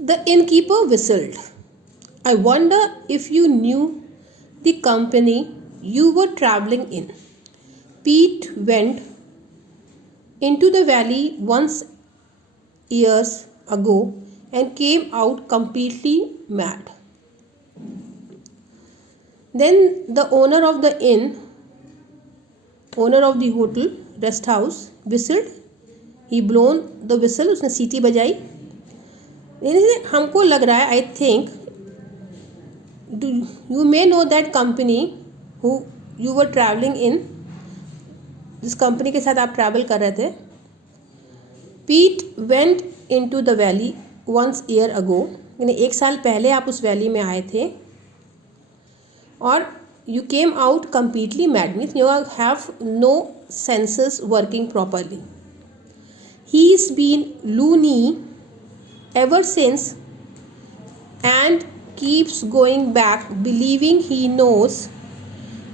The innkeeper whistled. I wonder if you knew the company you were traveling in. Pete went into the valley once years ago and came out completely mad. Then the owner of the hotel, rest house, whistled. He blown the whistle, उसने सीटी बजाई. हमको लग रहा है, I think you may know that company who you were traveling in, जिस company के साथ आप ट्रैवल कर रहे थे. Pete went into the valley once year ago, यानी 1 साल पहले आप उस वैली में आए थे. और you came out completely mad, means you have no senses working properly. He's been loony ever since and keeps going back believing he knows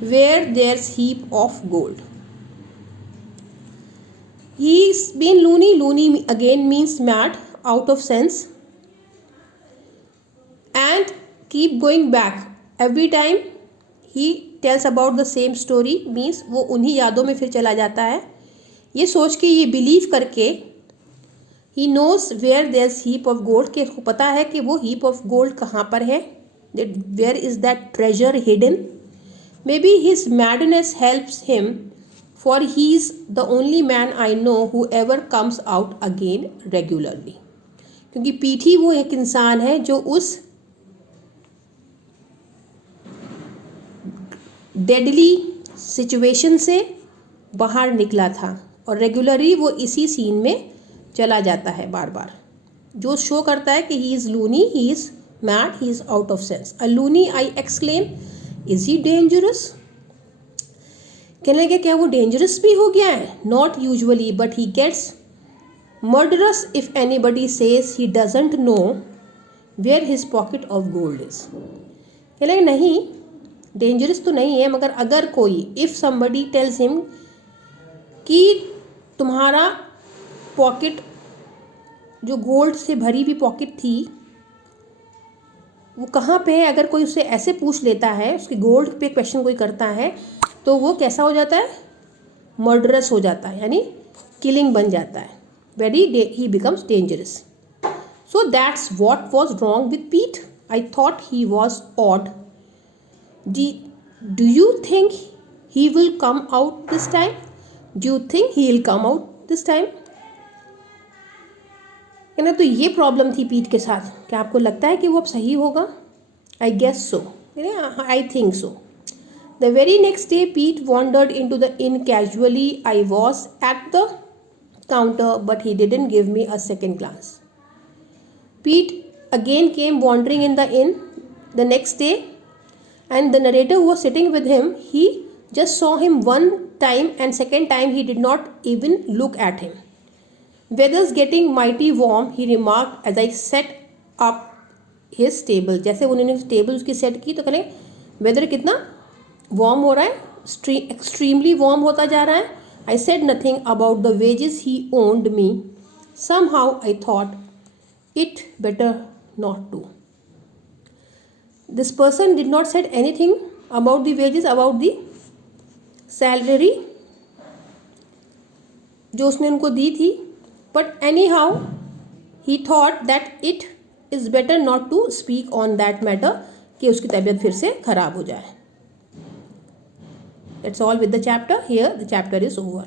where there's heap of gold. He's been loony. Loony again means mad, out of sense. And keep going back. Every time he tells about the same story, means वो उन्हीं यादों में फिर चला जाता है. ये सोच के, ये बिलीव करके, he knows where there's heap of gold, कि उसको पता है कि वो heap of gold कहाँ पर है, that where is that treasure hidden. Maybe his madness helps him, for he's the only man I know who ever comes out again regularly. क्योंकि पीठ ही वो एक इंसान है जो उस डेडली सिचुएशन से बाहर निकला था और रेगुलरली वो इसी सीन में चला जाता है बार बार, जो शो करता है कि he is loony, he is mad, he is out of sense. A loony, I exclaim, is he dangerous? कहने लगे क्या वो डेंजरस भी हो गया है? Not usually, but he gets murderous if anybody says he doesn't know where his pocket of gold is. कहने लगे नहीं, डेंजरस तो नहीं है, मगर अगर कोई, इफ़ समबडी टेल्स हिम कि तुम्हारा पॉकेट, जो गोल्ड से भरी हुई पॉकेट थी, वो कहाँ पे है, अगर कोई उससे ऐसे पूछ लेता है, उसके गोल्ड पे क्वेश्चन कोई करता है, तो वो कैसा हो जाता है? मर्डरस हो जाता है, यानी किलिंग बन जाता है. Very he becomes dangerous. So that's what was wrong with Pete. I thought he was odd. Do you think he will come out this time? Do you think he will come out this time? ना, तो ये problem थी पीट के साथ. क्या आपको लगता है कि वो अब सही होगा? I guess so. I think so. The very next day, Pete wandered into the inn casually. I was at the counter, but he didn't give me a second glance. Pete again came wandering in the inn the next day. And the narrator who was sitting with him, he just saw him one time, and second time he did not even look at him. Weather's getting mighty warm, he remarked as I set up his table. जैसे उन्होंने table उसकी set की तो कहने weather कितना warm हो रहा है, एक्सट्रीमली वार्म होता जा रहा है. I said nothing about the wages he owed me. Somehow I thought it better not to. This person did not said anything about the wages, about the salary जो उसने उनको दी थी, but anyhow he thought that it is better not to speak on that matter, कि उसकी तबीयत फिर से खराब हो जाए. That's all with the chapter. Here the chapter is over.